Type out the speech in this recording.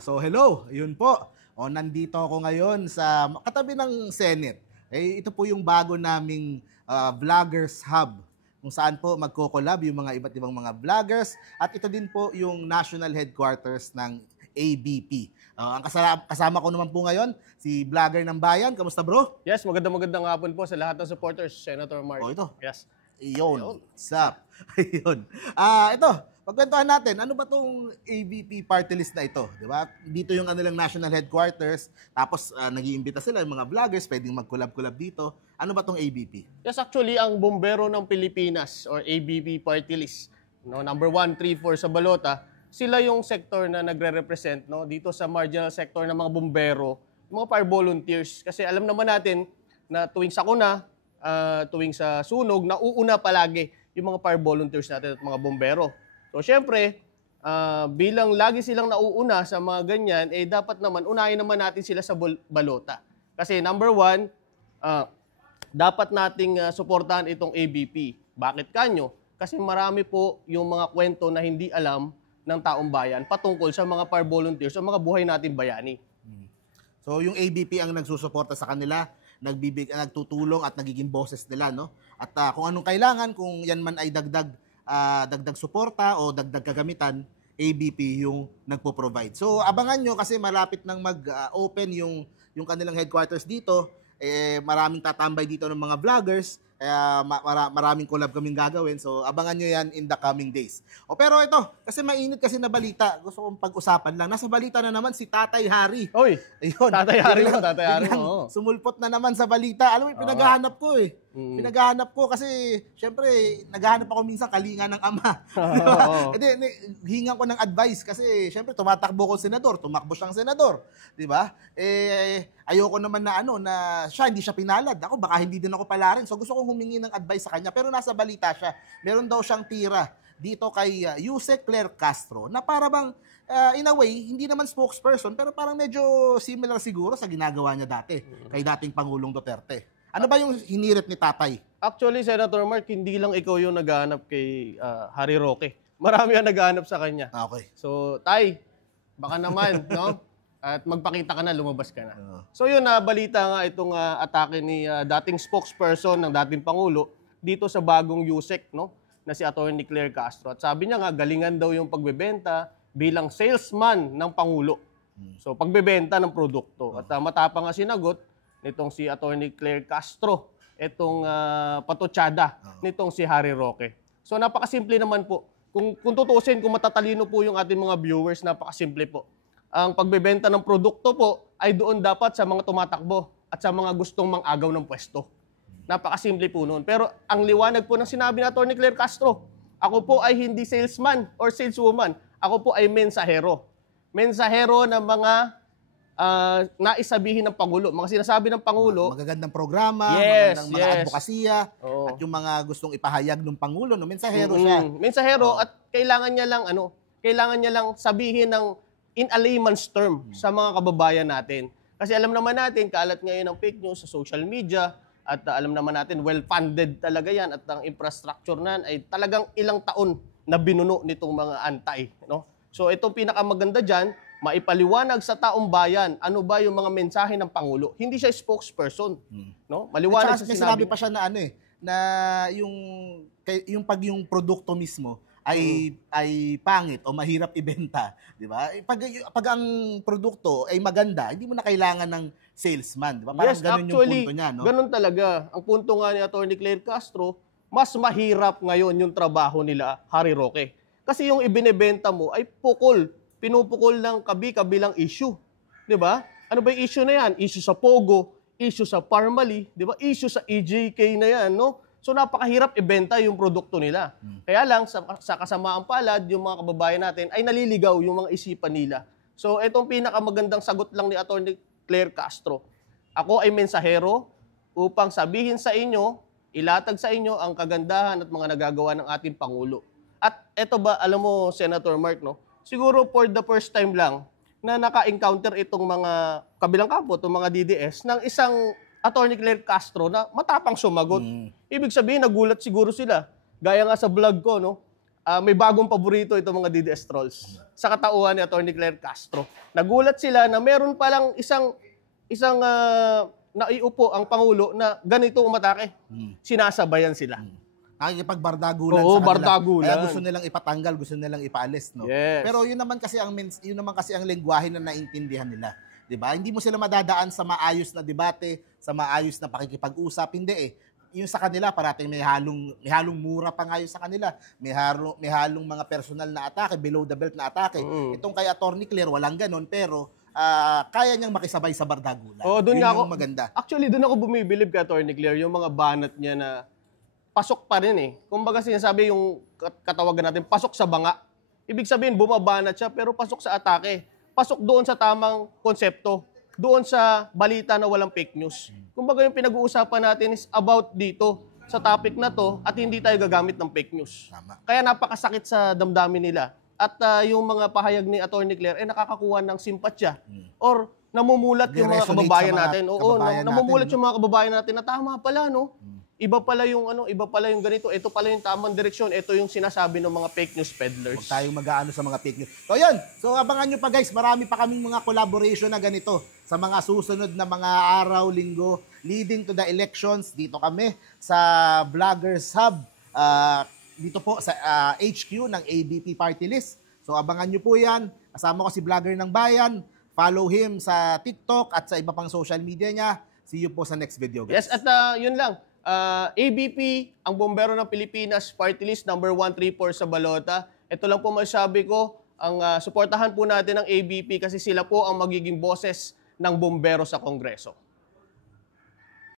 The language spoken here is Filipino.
So hello, yun po. Nandito ako ngayon sa katabi ng Senate. Ito po yung bago naming Vloggers Hub kung saan po magko-collab yung mga iba't ibang mga vloggers at ito din po yung national headquarters ng ABP. Ang kasama ko naman po ngayon, si Vlogger ng Bayan. Kamusta bro? Yes, magandang hapon po sa lahat ng supporters, Senator Mark. Ito. Yes. Iyon. Sup? Ayun. Ito, pagkwentuhan natin, ano ba tong ABP party list na ito? Diba? Dito yung kanilang national headquarters, tapos nag-iimbita sila yung mga vloggers, pwedeng mag-collab-collab dito. Ano ba tong ABP? Yes, actually, ang Bombero ng Pilipinas or ABP party list, no, number 1, 3, 4 sa balota, sila yung sector na nagre-represent dito sa marginal sector ng mga bombero, mga fire volunteers. Kasi alam naman natin na tuwing sakuna, tuwing sa sunog, nauuna palagi yung mga fire volunteers natin at mga bombero. So, syempre, bilang lagi silang nauuna sa mga ganyan, dapat naman, unahin naman natin sila sa balota. Kasi number 1, dapat nating suportahan itong ABP. Bakit kanyo? Kasi marami po yung mga kwento na hindi alam ng taong bayan patungkol sa mga fire volunteers o mga buhay natin bayani. So, yung ABP ang nagsusuporta sa kanila, nagtutulong at nagiging boses nila, no? At kung anong kailangan, kung yan man ay dagdag suporta o dagdag kagamitan, ABP yung nagpo-provide. So, abangan nyo kasi malapit nang mag-open yung kanilang headquarters dito. Maraming tatambay dito ng mga vloggers. Kaya maraming collab kaming gagawin. So, abangan nyo yan in the coming days. Pero ito, kasi mainit kasi na balita. Gusto kong pag-usapan lang. Nasa balita na naman si Tatay Harry. Oy, ayun. Tatay Harry mo, Tatay Harry mo. Sumulpot na naman sa balita. Alam mo, pinaghahanap ko eh. Pinaghahanap ko kasi, syempre, naghahanap ako minsan kalinga ng ama. Hingan ko ng advice kasi, syempre, tumatakbo ko senador. Tumakbo siyang senador. Diba? Ayoko naman na hindi siya pinalad. Ako, baka hindi din ako pala rin. So, gusto kong humingi ng advice sa kanya. Pero nasa balita siya. Meron daw siyang tira dito kay Yusek Claire Castro na para bang, in a way, hindi naman spokesperson, pero parang medyo similar siguro sa ginagawa niya dati kay dating Pangulong Duterte. Ano ba yung hinirit ni Tatay? Actually, Senator Mark, hindi lang ikaw yung naghahanap kay Harry Roque. Marami ang naghahanap sa kanya. Okay. So, Tay, baka naman, no? At magpakita ka na, lumabas ka na. So yun, balita nga itong atake ni dating spokesperson ng dating Pangulo dito sa bagong Yusek, no? Na si Atty. Claire Castro. At sabi niya nga, galingan daw yung pagbebenta bilang salesman ng Pangulo. So, pagbebenta ng produkto. At matapang nga sinagot nitong si Atty. Claire Castro, itong patotsada nitong si Harry Roque. So, napakasimple naman po. Kung tutusin, kung matatalino po yung ating mga viewers, napakasimple po. Ang pagbebenta ng produkto po ay doon dapat sa mga tumatakbo at sa mga gustong mang-agaw ng pwesto. Napakasimple po noon. Pero ang liwanag po ng sinabi ni Atty. Claire Castro, ako po ay hindi salesman or saleswoman. Ako po ay mensahero. Mensahero ng mga naisabihin ng Pangulo. Mga sinasabi ng Pangulo. Magagandang programa, magagandang mga advokasya, at yung mga gustong ipahayag ng Pangulo. No? Mensahero siya. Mensahero at kailangan niya lang sabihin ng in a layman's term sa mga kababayan natin. Kasi alam naman natin, kalat ngayon ng fake news sa social media at alam naman natin, well-funded talaga yan at ang infrastructure nan ay talagang ilang taon na binuno nitong mga antay. No? So itong pinakamaganda dyan, maipaliwanag sa taong bayan ano ba yung mga mensahe ng Pangulo. Hindi siya spokesperson. No? Maliwanag sa sinabi pa siya na na yung produkto mismo ay pangit o mahirap ibenta, di ba? Pag ang produkto ay maganda, hindi mo na kailangan ng salesman, di ba? Parang ganun yung punto niya, no? Ganun talaga. Ang punto nga ni Atty. Claire Castro, mas mahirap ngayon yung trabaho nila, Harry Roque. Kasi yung ibinebenta mo ay pinupukol ng kabilang issue, di ba? Ano ba yung issue na yan? Issue sa Pogo, issue sa Parmali, di ba? Issue sa EJK na yan, no? So napakahirap ibenta yung produkto nila. Kaya lang, sa kasamaang palad, yung mga kababayan natin ay naliligaw yung mga isipan nila. So itong pinakamagandang sagot lang ni Atty. Claire Castro. Ako ay mensahero upang sabihin sa inyo, ilatag sa inyo ang kagandahan at mga nagagawa ng ating Pangulo. At eto ba, alam mo, Senator Mark, no? Siguro for the first time lang na naka-encounter itong mga kabilang kampo, itong mga DDS, ng isang Atty. Claire Castro na matapang sumagot. Ibig sabihin, nagulat siguro sila. Gaya nga sa vlog ko, no? may bagong paborito itong mga DDS trolls sa katauhan ni Atty. Claire Castro. Nagulat sila na meron palang isang naiupo ang Pangulo na ganito umatake. Sinasabayan sila. Nakikipagbardagulan Oo, sa kanila. bardagulan. Kaya gusto nilang ipatanggal, gusto nilang ipaalis, no? Yes. Pero yun naman kasi ang lengguwahe na naintindihan nila. 'Di ba? Hindi mo sila madadaan sa maayos na debate, sa maayos na pakikipag-usap, hindi eh. Yung sa kanila parating may halong mura pa nga yun sa kanila. May halong mga personal na atake, below the belt na atake. Itong kay Atty. Claire walang ganon, pero kaya niyang makisabay sa bardagulan. Oh, doon yun nga yung ako. maganda. Actually, doon ako bumibilib kay Atty. Claire, yung mga banat niya na pasok pa rin eh. Kumbaga sinasabi yung katawagan natin, pasok sa banga. Ibig sabihin, bumabanat siya pero pasok sa atake. Pasok doon sa tamang konsepto. Doon sa balita na walang fake news. Kumbaga yung pinag-uusapan natin is about dito sa topic na to at hindi tayo gagamit ng fake news. Tama. Kaya napakasakit sa damdamin nila. At yung mga pahayag ni Atty. Claire nakakakuha ng simpatya or namumulat yung mga Nire-resonate kababayan sa mga natin. Oo, kababayan namumulat natin, yung mga kababayan natin na tama pala, no? Iba pala yung ganito. Ito pala yung tamang direksyon. Ito yung sinasabi ng mga fake news peddlers. Huwag tayong mag-aano sa mga fake news. So yan, so abangan nyo pa guys, marami pa kaming mga collaboration na ganito sa mga susunod na mga araw, linggo, leading to the elections. Dito kami sa Vloggers Hub, dito po sa HQ ng ABP Party List. So abangan nyo po yan. Kasama ko si Vlogger ng Bayan. Follow him sa TikTok at sa iba pang social media niya. See you po sa next video guys. Yes, at yun lang. ABP, ang Bombero ng Pilipinas, Party List number 134 sa balota. Ito lang po masasabi ko, ang suportahan po natin ng ABP kasi sila po ang magiging boses ng bombero sa Kongreso.